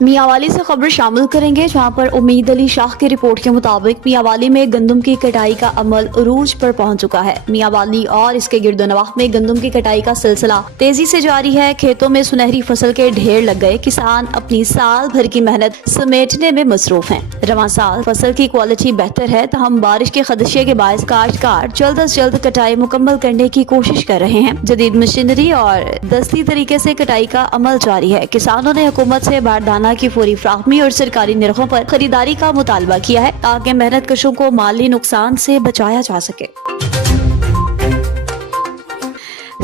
میاں والی سے خبر شامل کریں گے، جہاں پر امید علی شاہ کی رپورٹ کے مطابق میاں والی میں گندم کی کٹائی کا عمل عروج پر پہنچ چکا ہے۔ میاں والی اور اس کے گرد و نواح میں گندم کی کٹائی کا سلسلہ تیزی سے جاری ہے۔ کھیتوں میں سنہری فصل کے ڈھیر لگ گئے، کسان اپنی سال بھر کی محنت سمیٹنے میں مصروف ہیں۔ رواں سال فصل کی کوالٹی بہتر ہے، تاہم بارش کے خدشے کے باعث کاشتکار جلد از جلد کٹائی مکمل کرنے کی کوشش کر رہے ہیں۔ جدید مشینری اور دستی طریقے سے کٹائی کا عمل جاری ہے۔ کسانوں نے حکومت سے باردانہ کی فوری فراہمی اور سرکاری نرخوں پر خریداری کا مطالبہ کیا ہے، تاکہ محنت کشوں کو مالی نقصان سے بچایا جا سکے۔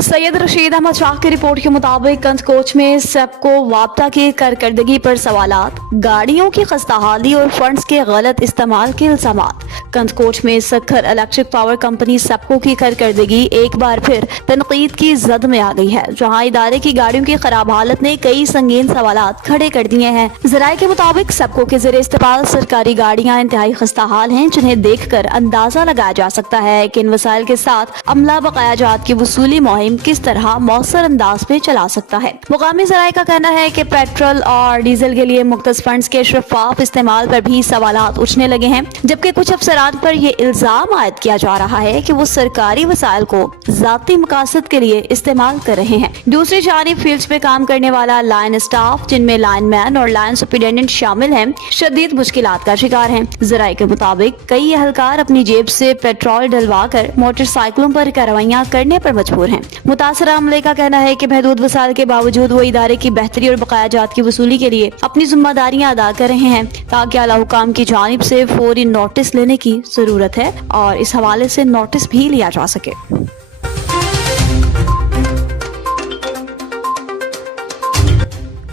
سید رشید احمد شاہ کی رپورٹ کے مطابق کند کوچ میں سیپکو وابطہ کی کارکردگی پر سوالات، گاڑیوں کی خستہ حالی اور فنڈز کے غلط استعمال کے الزامات۔ کند کوچ میں Sukkur electric power company SEPCO کی کارکردگی ایک بار پھر تنقید کی زد میں آ گئی ہے، جہاں ادارے کی گاڑیوں کی خراب حالت نے کئی سنگین سوالات کھڑے کر دیے ہیں۔ ذرائع کے مطابق سیپکو کے زیر استعمال سرکاری گاڑیاں انتہائی خستہ حال ہیں، جنہیں دیکھ کر اندازہ لگایا جا سکتا ہے کہ ان وسائل کے ساتھ عملہ بقایا جات کی وصولی مہم کس طرح مؤثر انداز میں چلا سکتا ہے۔ مقامی ذرائع کا کہنا ہے کہ پیٹرول اور ڈیزل کے لیے مختص فنڈز کے شفاف استعمال پر بھی سوالات اٹھنے لگے ہیں، جبکہ کچھ افسران پر یہ الزام عائد کیا جا رہا ہے کہ وہ سرکاری وسائل کو ذاتی مقاصد کے لیے استعمال کر رہے ہیں۔ دوسری جانب فیلڈز میں کام کرنے والا لائن اسٹاف، جن میں لائن مین اور لائن سپرنٹینڈنٹ شامل ہیں، شدید مشکلات کا شکار ہیں۔ ذرائع کے مطابق کئی اہلکار اپنی جیب سے پیٹرول ڈلوا کر موٹر سائیکلوں پر کارروائیاں کرنے پر مجبور ہیں۔ متاثرہ عملے کا کہنا ہے کہ محدود وسائل کے باوجود وہ ادارے کی بہتری اور بقایا جات کی وصولی کے لیے اپنی ذمہ داریاں ادا کر رہے ہیں، تاکہ اعلیٰ حکام کی جانب سے فوری نوٹس لینے کی ضرورت ہے اور اس حوالے سے نوٹس بھی لیا جا سکے۔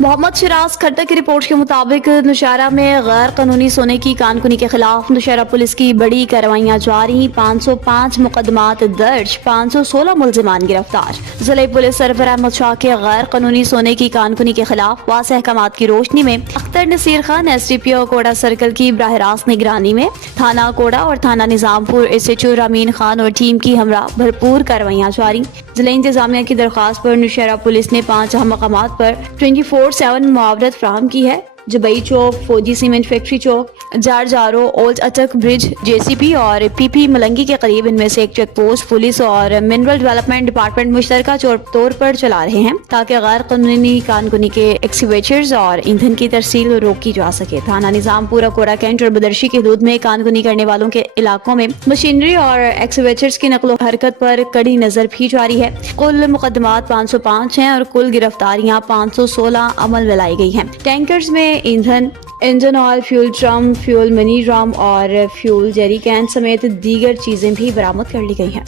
محمد شراز کھٹر کی رپورٹ کے مطابق نوشہرہ میں غیر قانونی سونے کی کان کنی کے خلاف نوشہرہ پولیس کی بڑی کارروائیاں جاری، 505 مقدمات درج، 516 ملزمان گرفتار۔ ضلعی پولیس سرور احمد شاہ کے غیر قانونی سونے کی کان کنی کے خلاف واضح احکامات کی روشنی میں Akhtar Naseer Khan S D P O Kora circle کی براہ راست نگرانی میں تھانہ کوڑا اور تھانہ Nizampur S H O Ramin Khan اور ٹیم کی ہمراہ بھرپور کارروائیاں جاری۔ ضلع انتظامیہ کی درخواست پر نوشہرہ پولیس نے 5 اہم مقامات پر 24/7 معاونت فراہم کی ہے۔ جبئی چوک، فوجی سیمنٹ فیکٹری چوک، جارجارو، اولڈ اٹک برج، جے سی پی اور پی پی ملنگی کے قریب، ان میں سے ایک چیک پوسٹ پولیس اور منرل ڈیولپمنٹ ڈپارٹمنٹ مشترکہ طور پر چلا رہے ہیں، تاکہ غیر قانونی کان کنی کے ایکسکیویٹرز اور ایندھن کی ترسیل روکی جا سکے۔ تھانہ نظام پورہ، کوڑا کینٹ اور بدرشی کی حدود میں کان کنی کرنے والوں کے علاقوں میں مشینری اور ایکسکیویٹرز کی نقل و حرکت پر کڑی نظر بھی جاری ہے۔ کل مقدمات 505 ہیں اور کل گرفتاریاں 516 عمل میں لائی گئی ہیں۔ ٹینکرز میں ایندھن، engine oil, fuel drum, fuel mini drum اور فیول جیری کین سمیت دیگر چیزیں بھی برآمد کر لی گئی ہیں۔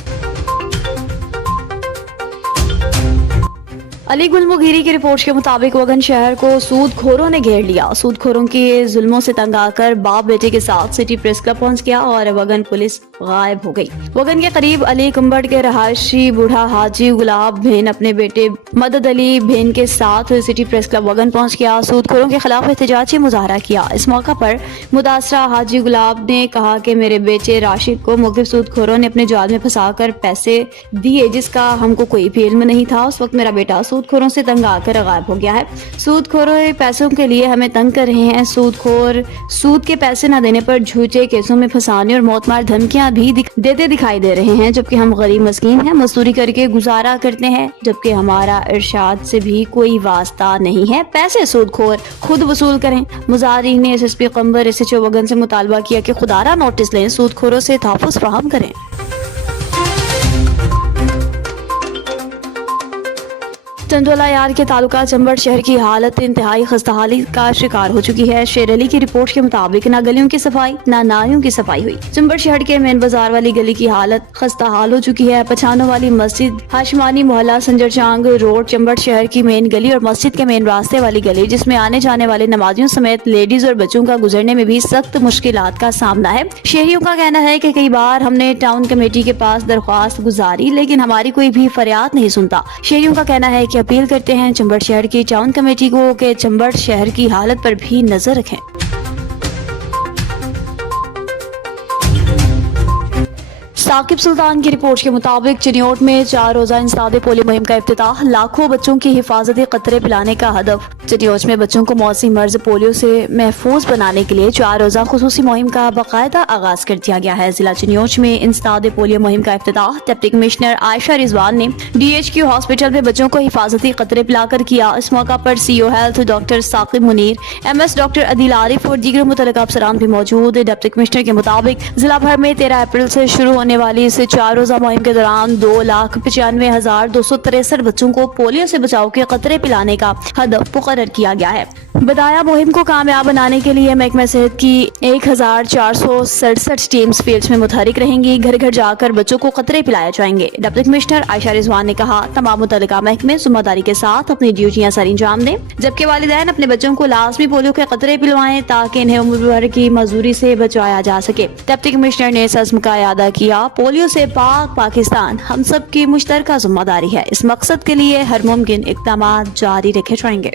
علی گل مغیری کی رپورٹ کے مطابق وگن شہر کو سود کھوروں نے گھیر لیا۔ سود کھوروں کے ظلموں سے تنگ آ کر باپ بیٹے کے ساتھ سٹی پریس کلب پہنچ گیا اور وگن پولیس غائب ہو گئی۔ وگن کے قریب علی کمبڑ کے رہائشی بوڑھا حاجی گلاب بھین اپنے بیٹے مدد علی بھین کے ساتھ سٹی پریس کلب وگن پہنچ گیا، سود کھوروں کے خلاف احتجاجی مظاہرہ کیا۔ اس موقع پر متاثرہ حاجی گلاب نے کہا کہ میرے بیٹے راشد کو مختلف سود کھوروں نے اپنے جال میں پھنسا کر پیسے دیے، جس کا ہم کو کوئی بھی علم نہیں تھا۔ اس وقت میرا بیٹا سود کھوروں سے تنگ آ کر غائب ہو گیا ہے۔ سود کھوروں پیسوں کے لیے ہمیں تنگ کر رہے ہیں۔ سود کھور سود کے پیسے نہ دینے پر جھوٹے کیسوں میں پھنسانے اور موت مار دھمکیاں بھی دیتے دکھائی دے رہے ہیں، جبکہ ہم غریب مسکین ہیں، مزدوری کر کے گزارا کرتے ہیں، جبکہ ہمارا ارشاد سے بھی کوئی واسطہ نہیں ہے۔ پیسے سود کھور خود وصول کریں۔ مظاہرین نے S S P Qambar, S H O Wagan سے مطالبہ کیا کہ خودارا نوٹس لیں، سود کھوروں سے تحفظ فراہم کریں۔ چنڈولا یار کے تعلقہ چنبڑ شہر کی حالت انتہائی خستہ حالی کا شکار ہو چکی ہے۔ شیر علی کی رپورٹ کے مطابق نہ گلیوں کی صفائی نہ نالیوں کی صفائی ہوئی۔ چنبڑ شہر کے مین بازار والی گلی کی حالت خستہ حال ہو چکی ہے۔ پچھانوں والی مسجد، ہاشمانی محلہ، سنجر چانگ روڈ، چنبڑ شہر کی مین گلی اور مسجد کے مین راستے والی گلی، جس میں آنے جانے والے نمازیوں سمیت لیڈیز اور بچوں کا گزرنے میں بھی سخت مشکلات کا سامنا ہے۔ شہریوں کا کہنا ہے کہ کئی بار ہم نے ٹاؤن کمیٹی کے پاس درخواست گزاری، لیکن ہماری کوئی بھی فریاد نہیں سنتا۔ شہریوں کا کہنا ہے کہ اپیل کرتے ہیں چنبڑ شہر کی ٹاؤن کمیٹی کو کہ چنبڑ شہر کی حالت پر بھی نظر رکھیں۔ साकिब सुल्तान की रिपोर्ट के मुताबिक चिन्योट में 4 रोजा इंसदाद पोलियो मुहिम का इफ्तिताह, लाखों बच्चों की हिफाजती कतरे पिलाने का हदफ। चिन्योट में बच्चों को मौसी मर्ज पोलियो से महफूज बनाने के लिए 4 रोजा खुसूसी मुहिम का बाकायदा आगाज कर दिया गया है। जिला चिन्योट में इंसदाद पोलियो मुहिम का इफ्तिताह डिप्टी कमिश्नर आयशा रिजवान ने DHQ हॉस्पिटल में बच्चों को हिफाजती कतरे पिलाकर किया। इस मौका पर CO health doctor Saqib Munir, MS doctor Adeel Arif और दीगर मुतल्लिका अफसरान भी मौजूद। डिप्टी कमिश्नर के मुताबिक जिला भर में 13 अप्रैल से शुरू होने वाली इस 4 रोजा मुहिम के दौरान 2,95,263 बच्चों को पोलियो से बचाव के कतरे पिलाने का हदफ मुकर्रर किया गया है। बताया मुहिम को कामयाब बनाने के लिए महकमा सेहत की 1,467 टीम्स फील्ड में मुतहरिक रहेंगी। घर घर जाकर बच्चों को कतरे पिलाए जाएंगे। डिप्टी कमिश्नर आयशा रिजवान ने कहा, तमाम मुतल्लिका महकमे जिम्मेदारी के साथ अपनी ड्यूटियां सर अंजाम दें, जबकि वालिदैन अपने बच्चों को लाजमी पोलियो के कतरे पिलवाएं ताकि इन्हें उम्र भर की मजदूरी से बचाया जा सके। डिप्टी कमिश्नर ने इस अज़्म का इआदा किया, पोलियो से पाक पाकिस्तान हम सब की मुश्तरका जिम्मेदारी है। इस मकसद के लिए हर मुमकिन इक़दाम जारी रखे जाएंगे।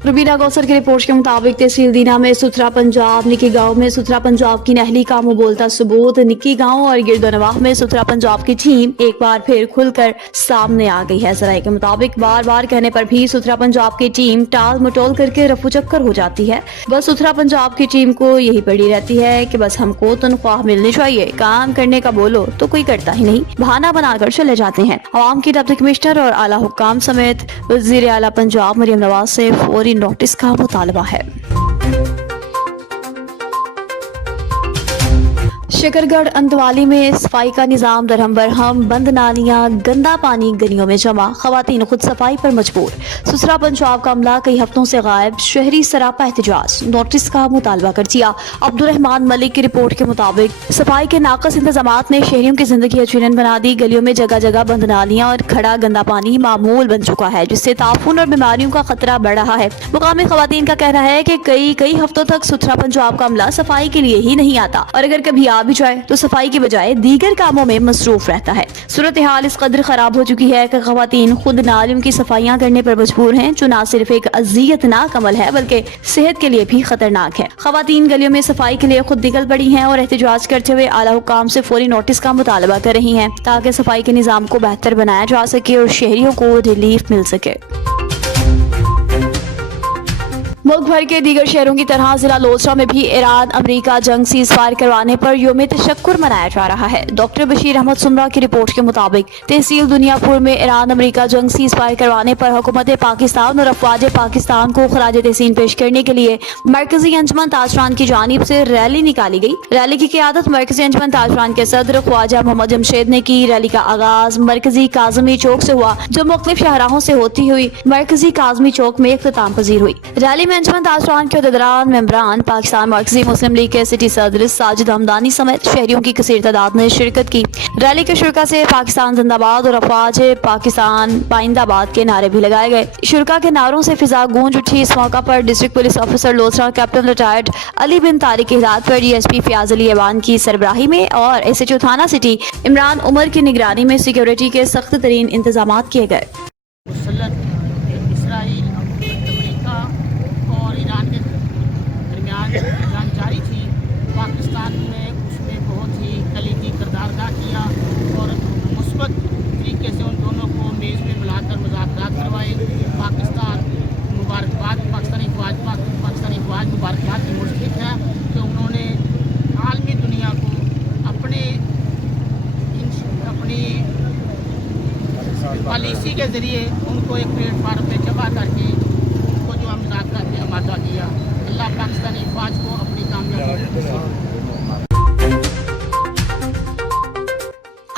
रुबीना गौसर की रिपोर्ट के मुताबिक तहसील दीना में सुथरा पंजाब, निकी गांव में सुथरा पंजाब की नहली का मुबोलता सबूत। निकी गांव और गिरदोनवाह में सुथरा पंजाब की टीम एक बार फिर खुलकर सामने आ गई है। जराये के मुताबिक बार बार कहने पर भी सुथरा पंजाब की टीम टाल मटोल करके रफू चक्कर हो जाती है। बस सुथरा पंजाब की टीम को यही पड़ी रहती है कि बस हमको तनख्वाह मिलनी चाहिए, काम करने का बोलो तो कोई करता ही नहीं, बहाना बनाकर चले जाते हैं। अवाम की डिप्टी कमिश्नर और आला हुक्काम समेत वज़ीर आला पंजाब मरियम नवाज से फौरी नोटिस का मुतालबा है। शकरगढ़ अंतवाली में सफाई का निजाम दरहम बरहम, बंद नालियां, गंदा पानी गलियों में जमा, खवातीन खुद सफाई पर मजबूर। सुसरा पंजाब का अमला कई हफ्तों से गायब, शहरी सरापा एहतजाज, नोटिस का मुतालबा कर दिया। अब्दुर्रहमान मलिक की रिपोर्ट के मुताबिक सफाई के नाकस इंतजामात ने शहरियों की जिंदगी यकीनन बना दी। गलियों में जगह जगह बंद नालियां और खड़ा गंदा पानी मामूल बन चुका है, जिससे ताफून और बीमारियों का खतरा बढ़ रहा है। मुकामी खवातीन का कहना है कि कई हफ्तों तक सुथरा पंजाब का अमला सफाई के लिए ही नहीं आता और अगर कभी आ भी जाए तो सफाई की बजाय दीगर कामों में मसरूफ रहता है। सूरत हाल इस कदर खराब हो चुकी है कि खवातीन खुद नालियों की सफाइयां करने पर मजबूर हैं, जो न सिर्फ एक अजियतनाक अमल है बल्कि सेहत के लिए भी खतरनाक है। खवातीन गलियों में सफाई के लिए खुद निकल पड़ी हैं और एहतजाज करते हुए आला हुक्काम से फौरी नोटिस का मुतालबा कर रही हैं ताकि सफाई के निजाम को बेहतर बनाया जा सके और शहरियों को रिलीफ मिल सके। मुल्क भर के दीगर शहरों की तरह जिला लोसरा में भी ईरान अमेरिका जंग सीज फायर करवाने पर यौम तशक्कुर मनाया जा रहा है। डॉक्टर बशीर अहमद सुमरा की रिपोर्ट के मुताबिक तहसील दुनियापुर में ईरान अमेरिका जंग सीज फायर करवाने पर हुकूमत पाकिस्तान और अफवाज पाकिस्तान को खराज तहसीन पेश करने के लिए मरकजी अंजुमन ताजरान की जानिब से रैली निकाली गई। रैली की क़ियादत मरकजी अंजुमन ताजरान के सदर ख्वाजा मोहम्मद जमशेद ने की। रैली का आगाज मरकजी काजमी चौक से हुआ, जो मुख्तलिफ शाहराहों से होती हुई मरकजी काजमी चौक में इख्तिताम पजीर हुई। रैली में अंजुमन ताजरान के अहदेदारान, मेंबरान, पाकिस्तान मरकजी मुस्लिम लीग के सिटी सदर साजिद हमदानी समेत शहरियों की कसीर तादाद ने शिरकत की। रैली के शुरा से पाकिस्तान जिंदाबाद और अफवाज पाकिस्तान पाइंदाबाद के नारे भी लगाए गए। शुरा के नारों से फिजा गूंज उठी। इस मौका पर डिस्ट्रिक्ट पुलिस ऑफिसर लोसरा कैप्टन रिटायर्ड अली बिन तारिक की हिदायत पर DSP फयाज अली ऐवान की सरबराही में और SHO थाना सिटी इमरान उमर की निगरानी में सिक्योरिटी के सख्त तरीन इंतजाम किए गए। जंग जारी थी, पाकिस्तान ने उसमें बहुत ही कलीदी किरदार अदा किया और मुस्बत तरीके से उन दोनों को मेज़ में बुलाकर मुज़ाकरात करवाए। पाकिस्तान मुबारकबाद, पाकिस्तानी फ़ौज मुबारकबाद की मुस्तहिक है कि उन्होंने आलमी दुनिया को अपनी पॉलिसी के ज़रिए उनको एक प्लेटफार्म पर जमा करके उनको जो मुज़ाकरात में आमादा किया। अल्लाह पाकिस्तानी फ़ौज को अपनी कामयाबी।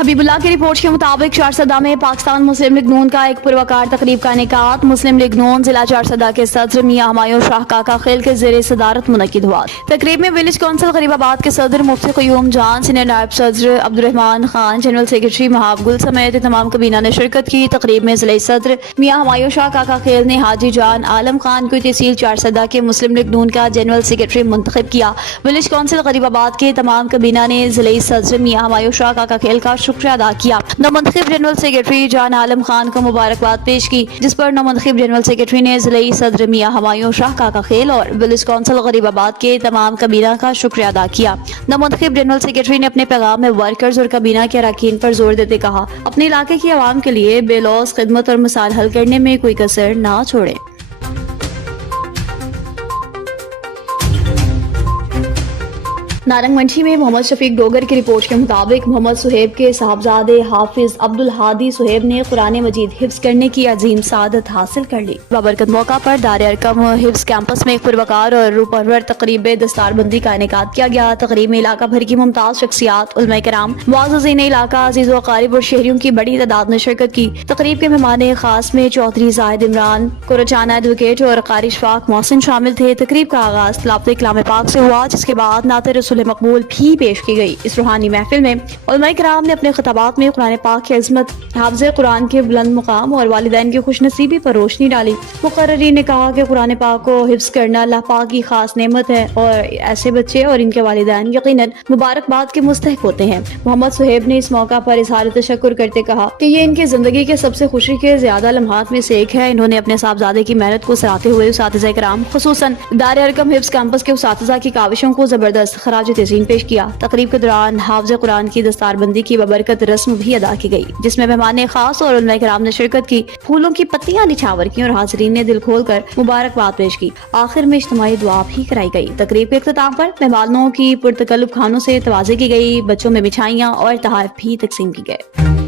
हबीबुल्लाह की रिपोर्ट के मुताबिक चारसदा में पाकिस्तान मुस्लिम लीग नून का एक पुरवकार तकरीब का इनेकाद मुस्लिम लीग नून जिला चारसदा के सदर मियां हमायूं शाह काका खेल के ज़ेरे सदारत मुनक्किद हुआ। तकरीब में विलेज कौंसिल गरीबाबाद के सदर मुफ्ती क़य्यूम जान, सीनियर नायब सदर अब्दुर्रहमान खान, जनरल सेक्रेटरी महाब गुल समेत तमाम कबीना ने शिरकत की। तकरीब में जिले सदर मियां हमायूं शाह काका खेल ने हाजी जान आलम खान को तहसील चारसदा के मुस्लिम लीग नून का जनरल सेक्रेटरी मुंतखब किया। विलेज कौंसिल गरीबाबाद के तमाम कबीना ने जिले सदर मियां हमायूं शाह काका खेल का शुक्रिया शुक्रिया अदा किया। नौमंतखब जनरल सेक्रेटरी जान आलम खान को मुबारकबाद पेश की, जिस पर नौमंतखब जनरल सेक्रेटरी ने जिले सदर मियां हुमायूं शाह काका खेल और विलेज काउंसिल गरीबाबाद के तमाम कबीना का शुक्रिया अदा किया। नौमंतखब जनरल सेक्रेटरी ने अपने पैगाम में वर्कर्स और कबीना के अरकान पर जोर देते कहा, अपने इलाके की आवाम के लिए बेलौस खिदमत और मसाइल हल करने में कोई कसर ना छोड़े। नारंग मंडी में मोहम्मद शफीक डोगर की रिपोर्ट के मुताबिक मोहम्मद सुहेब के साहबजादे हाफिज अब्दुल हादी सुहेब ने कुरान मजीद हिफ्ज करने की अजीम सादत हासिल कर ली। बाबरकत मौका पर दार अरकम हिफ्ज कैंपस में पुरवकार और रूपरवर तकरीब दस्तारबंदी का इनेकाद किया गया। तकरीब में इलाका भर की मुमताज शख्सियात, उलमा कराम, मुअज़्ज़िज़ीन इलाका, अज़ीज़ व अक़ारिब और शहरियों की बड़ी तादाद ने शिरकत की। तकरीब के मेहमान खास में चौधरी जाहिद इमरान, कोरचाना एडवोकेट और कारी इशफाक मोहसिन शामिल थे। तकरीब का आगाज तिलावत कलाम पाक से हुआ, जिसके बाद नाते रसूल मकबूल भी पेश की गई। इस रूहानी महफिल में उलमा कराम ने अपने खिताबात में कुरान पाक की अज़मत, हाफ़िज़ कुरान के बुलंद मुकाम और वालिदैन की खुशनसीबी पर रोशनी डाली। मुक़र्रिरीन ने कहा कि कुरान पाक को हिफ्ज़ करना अल्लाह पाक की खास नेमत है और ऐसे बच्चे और इनके वालिदैन यकीनन मुबारकबाद के मुस्तहिक होते हैं। मोहम्मद सुहेब ने इस मौका पर इज़हार तशक्कुर करते कहा कि ये इनकी जिंदगी के सबसे खुशी के ज्यादा लम्हात में से एक है। इन्होंने अपने साहबजादे की मेहनत को सराहते हुए उस्ताज़ कराम, खुसूसन दार अरकम हिफ्ज़ कैंपस के उस्ताज़ा की काविशों को जबरदस्त खराज तज़ीम पेश किया। तकरीब के दौरान हाफ़िज़ कुरान की दस्तारबंदी की बबरकत रस्म भी अदा की गई, जिसमें मेहमान खास और उलमा कराम ने शिरकत की, फूलों की पत्तियां निछावर की और हाज़रीन ने दिल खोल कर मुबारकबाद पेश की। आखिर में इज्तिमाई दुआ भी कराई गई। तकरीब के इख्तिताम पर मेहमानों की पुरतकल्लुफ़ खानों से तवाज़े की गई, बच्चों में मिठाइयाँ और तोहफ़े भी तकसीम की गए।